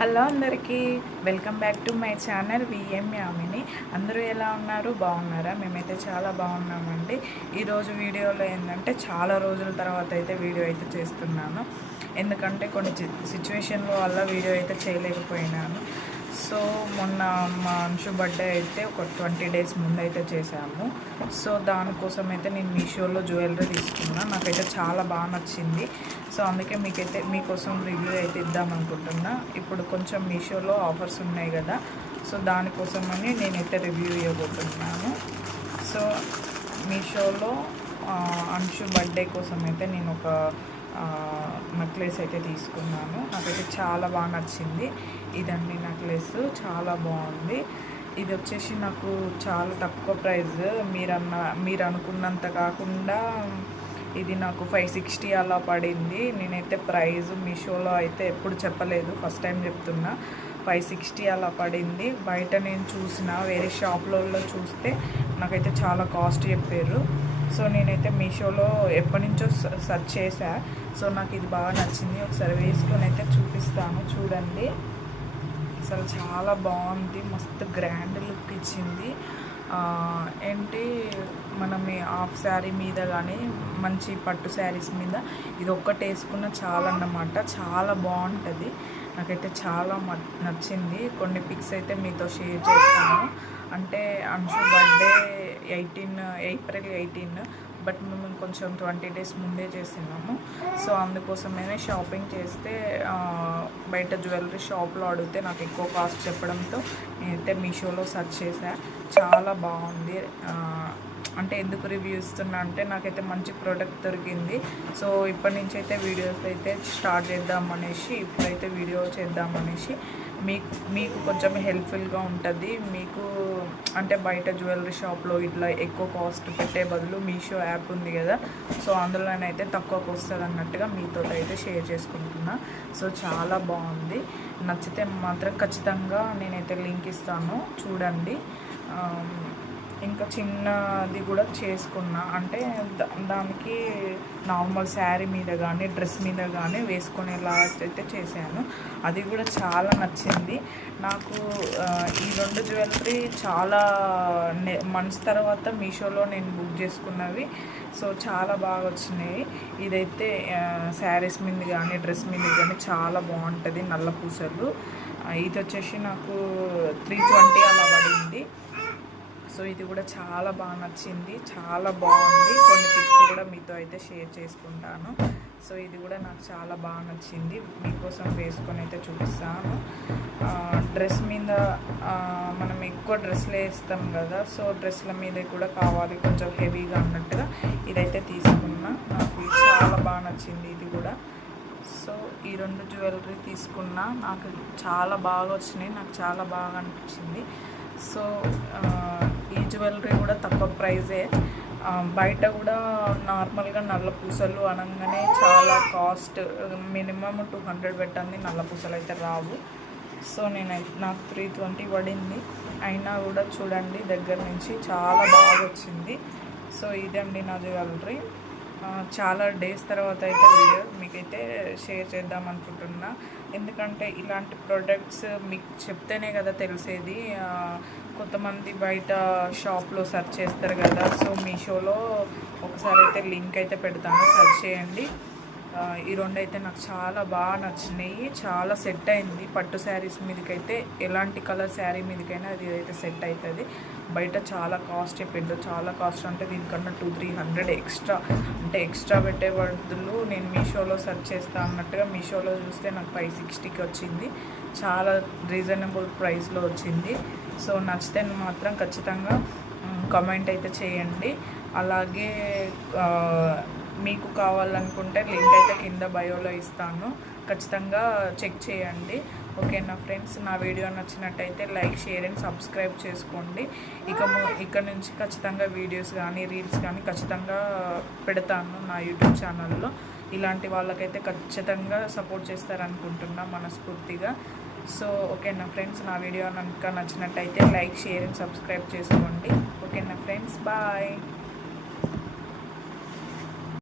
Hello అందరికీ welcome back to my channel V M Yamini. అందరూ ఎలా ఉన్నారు? బాగున్నారా? మేమైతే చాలా బాగున్నామండి. ఈరోజు వీడియోలో ఏంటంటే చాలా రోజుల తర్వాత అయితే వీడియో అయితే చేస్తున్నాను. ఎందుకంటే కొన్ని సిచ్యువేషన్ల వల్ల వీడియో అయితే చేయలేకపోయినాను. సో మొన్న మా అంశు బర్త్డే అయితే ఒక 20 days ముందు అయితే చేశాము. సో దానికోసం అయితే నేను మీషోలో జ్యువెలరీ తీసుకున్నా. నాకైతే చాలా బాగా నచ్చింది. సో అందుకే మీకోసం రివ్యూ అయితే ఇద్దామనుకుంటున్నా. ఇప్పుడు కొంచెం మీషోలో ఆఫర్స్ ఉన్నాయి కదా, సో దానికోసమని నేనైతే రివ్యూ ఇవ్వబోతున్నాను. సో మీషోలో అంశు బర్త్డే కోసం అయితే నేను ఒక నెక్లెస్ అయితే తీసుకున్నాను. నాకైతే చాలా బాగా నచ్చింది. ఇదండి నెక్లెస్, చాలా బాగుంది. ఇది వచ్చేసి నాకు చాలా తక్కువ ప్రైస్, మీరు అనుకున్నంత కాకుండా ఇది నాకు 560 అలా పడింది. నేనైతే ప్రైస్ మీషోలో అయితే ఎప్పుడు చెప్పలేదు, ఫస్ట్ టైం చెప్తున్నా. 560 అలా పడింది. బయట నేను చూసిన వేరే షాప్లలో చూస్తే నాకైతే చాలా కాస్ట్ చెప్పారు. సో నేనైతే మీషోలో ఎప్పటి నుంచో సెర్చ్ చేశా. సో నాకు ఇది బాగా నచ్చింది. ఒకసారి వేసుకొని అయితే చూపిస్తాను, చూడండి. అసలు చాలా బాగుంది, మస్తు గ్రాండ్ లుక్ ఇచ్చింది. ఏంటి మనం హాఫ్ శారీ మీద కానీ మంచి పట్టు శారీస్ మీద ఇది ఒక్కటి వేసుకున్న చాలా అన్నమాట. చాలా బాగుంటుంది. నాకైతే చాలా నచ్చింది. కొన్ని పిక్స్ అయితే మీతో షేర్ చేస్తాను. అంటే అంశు బర్త్డే ఏప్రిల్ 18, బట్ మేము కొంచెం 20 days ముందే చేస్తున్నాము. సో అందుకోసమే షాపింగ్ చేస్తే బయట జ్యువెలరీ షాప్లో అడిగితే నాకు ఎక్కువ కాస్ట్ చెప్పడంతో నేనైతే మీషోలో సెర్చ్ చేశా. చాలా బాగుంది. అంటే ఎందుకు రివ్యూ ఇస్తున్నా అంటే నాకైతే మంచి ప్రోడక్ట్ దొరికింది. సో ఇప్పటి నుంచి అయితే వీడియోస్ అయితే స్టార్ట్ చేద్దామనేసి, ఇప్పుడైతే వీడియో చేద్దామనేసి మీకు కొంచెం హెల్ప్ఫుల్గా ఉంటుంది. మీకు అంటే బయట జ్యువెలరీ షాప్లో ఇట్లా ఎక్కువ కాస్ట్ పెట్టే బదులు మీషో యాప్ ఉంది కదా, సో అందులోనైతే తక్కువకు వస్తుంది అన్నట్టుగా మీతో అయితే షేర్ చేసుకుంటున్నా. సో చాలా బాగుంది. నచ్చితే మాత్రం ఖచ్చితంగా నేనైతే లింక్ ఇస్తాను, చూడండి. ఇంకా చిన్నది కూడా చేసుకున్నా, అంటే దానికి నార్మల్ శారీ మీద కానీ డ్రెస్ మీద కానీ వేసుకునేలా అయితే చేశాను. అది కూడా చాలా నచ్చింది నాకు. ఈ 2 జ్యువెలరీ చాలా మంత్స్ తర్వాత మీషోలో నేను బుక్ చేసుకున్నవి. సో చాలా బాగా వచ్చినాయి. ఇదైతే శారీస్ మీద కానీ డ్రెస్ మీద కానీ చాలా బాగుంటుంది. నల్ల పూసలు. ఇది వచ్చేసి నాకు 320 అలా పడింది. సో ఇది కూడా చాలా బాగా నచ్చింది, చాలా బాగుంది. కొన్ని పిక్స్ కూడా మీతో అయితే షేర్ చేసుకుంటాను. సో ఇది కూడా నాకు చాలా బాగా నచ్చింది. మీకోసం వేసుకొని అయితే చూపిస్తాను. డ్రెస్ మీద మనం ఎక్కువ డ్రెస్లు వేస్తాం కదా, సో డ్రెస్ల మీద కూడా కావాలి కొంచెం హెవీగా అన్నట్టుగా ఇదైతే తీసుకున్నా. నాకు చాలా బాగా నచ్చింది ఇది కూడా. సో ఈ 2 జ్యువెలరీ తీసుకున్నా, నాకు చాలా బాగా వచ్చినాయి, నాకు చాలా బాగా అనిపించింది. సో ఈ జ్యువెలరీ కూడా తక్కువ ప్రైజే. బయట కూడా నార్మల్గా నల్ల పూసలు అనగానే చాలా కాస్ట్, మినిమం 200 పెట్టండి నల్ల పూసలు అయితే రావు. సో నాకు 320 పడింది. అయినా కూడా చూడండి దగ్గర నుంచి చాలా బాగా వచ్చింది. సో ఇదండి నా జ్యువెలరీ. చాలా డేస్ తర్వాత అయితే వీడియో మీకైతే షేర్ చేద్దాం అనుకుంటున్నా. ఎందుకంటే ఇలాంటి ప్రోడక్ట్స్ మీకు చెప్తేనే కదా తెలిసేది. కొంతమంది బయట షాప్లో సెర్చ్ చేస్తారు కదా, సో మీషోలో ఒకసారి అయితే లింక్ అయితే పెడతాను, సెర్చ్ చేయండి. ఈ 2 అయితే నాకు చాలా బాగా నచ్చినాయి. చాలా సెట్ అయింది. పట్టు శారీస్ మీదకైతే ఎలాంటి కలర్ శారీ మీదకైనా అది అయితే సెట్ అవుతుంది. బయట చాలా కాస్ట్ చెప్పిద్దు, చాలా కాస్ట్ అంటే దీనికన్నా 200-300 ఎక్స్ట్రా, అంటే ఎక్స్ట్రా పెట్టే బదులు నేను మీషోలో సెర్చ్ చేస్తా అన్నట్టుగా మీషోలో చూస్తే నాకు 560కి వచ్చింది. చాలా రీజనబుల్ ప్రైస్లో వచ్చింది. సో నచ్చితే మాత్రం ఖచ్చితంగా కామెంట్ అయితే చేయండి. అలాగే మీకు కావాలనుకుంటే లింక్ అయితే కింద బయోలో ఇస్తాను, ఖచ్చితంగా చెక్ చేయండి. ఓకేనా ఫ్రెండ్స్, నా వీడియో నచ్చినట్టయితే లైక్, షేర్ అండ్ సబ్స్క్రైబ్ చేసుకోండి. ఇక నుంచి ఖచ్చితంగా వీడియోస్ కానీ రీల్స్ కానీ ఖచ్చితంగా పెడతాను నా యూట్యూబ్ ఛానల్లో. ఇలాంటి వాళ్ళకైతే ఖచ్చితంగా సపోర్ట్ చేస్తారనుకుంటున్నా మనస్ఫూర్తిగా. సో ఓకేనా ఫ్రెండ్స్, నా వీడియో కనుక నచ్చినట్టయితే లైక్, షేర్ అండ్ సబ్స్క్రైబ్ చేసుకోండి. ఓకేనా ఫ్రెండ్స్, బాయ్.